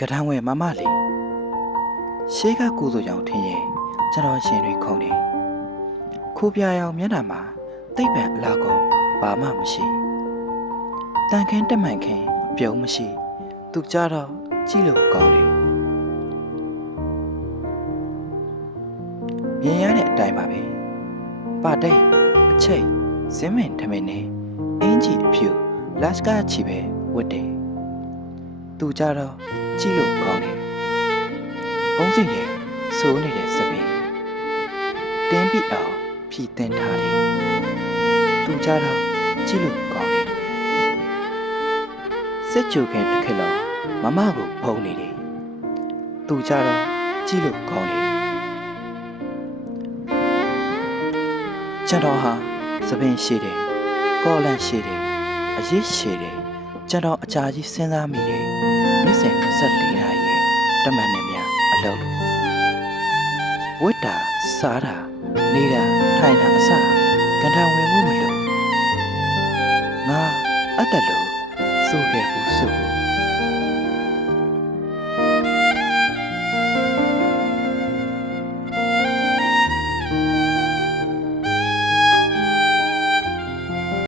ကထမ်းဝဲမမလေးရှေးကကုသိုလ်ကြောင့်ထင်ရင်ကျွန်တော်ရှင်တွေခုံတယ်ခိုးပြာရောင်မျက်နှာမှာတိတ်ပံအလားကောဘာမှမရှိတန်ခင်းတက်မှန်ခင်းအပြုံးမရှိ သူကြတော့ကြည့်လို့ကောင်းတယ်မြင်ရတဲ့အတိုင်းပါပဲပါတိတ်အချိတ်ဇင်းမင်ထမင်းနဲ့အင်ကြီးအဖြူလက်စကားချီပဲဝတ်တယ်သူကြတော့ ကြည့်လို့ကောင်းတယ်အုံးစိတ်နဲ့စိုးနေတဲ့စပင်းတင်းပြီးအောင်ဖြီးတင်ထားတယ်သူကြတော့ကြည့်လို့ကောင်းတယ်စစ်ချိုခင်တစ်ခက်လုံးမမကိုဖုံးနေတယ်သူကြတော့ကြည့်လို့ကောင်းတယ်ကျွန်တော်ဟာစပင်းရှိတယ်ကော်လန့်ရှိတယ်အရေးရှိတယ် ကျွန်တော်အကြာကြီးစဉ်းစားမိတယ်နေ့စဉ်24နာရီရဲ့တမန်နဲ့များအလုံးဝိတ္တာစားတာနေတာထိုင်တာအစကံထဝင်မှုမလို့ငါအတ္တလို့စိုးခဲ့ဘူးဆို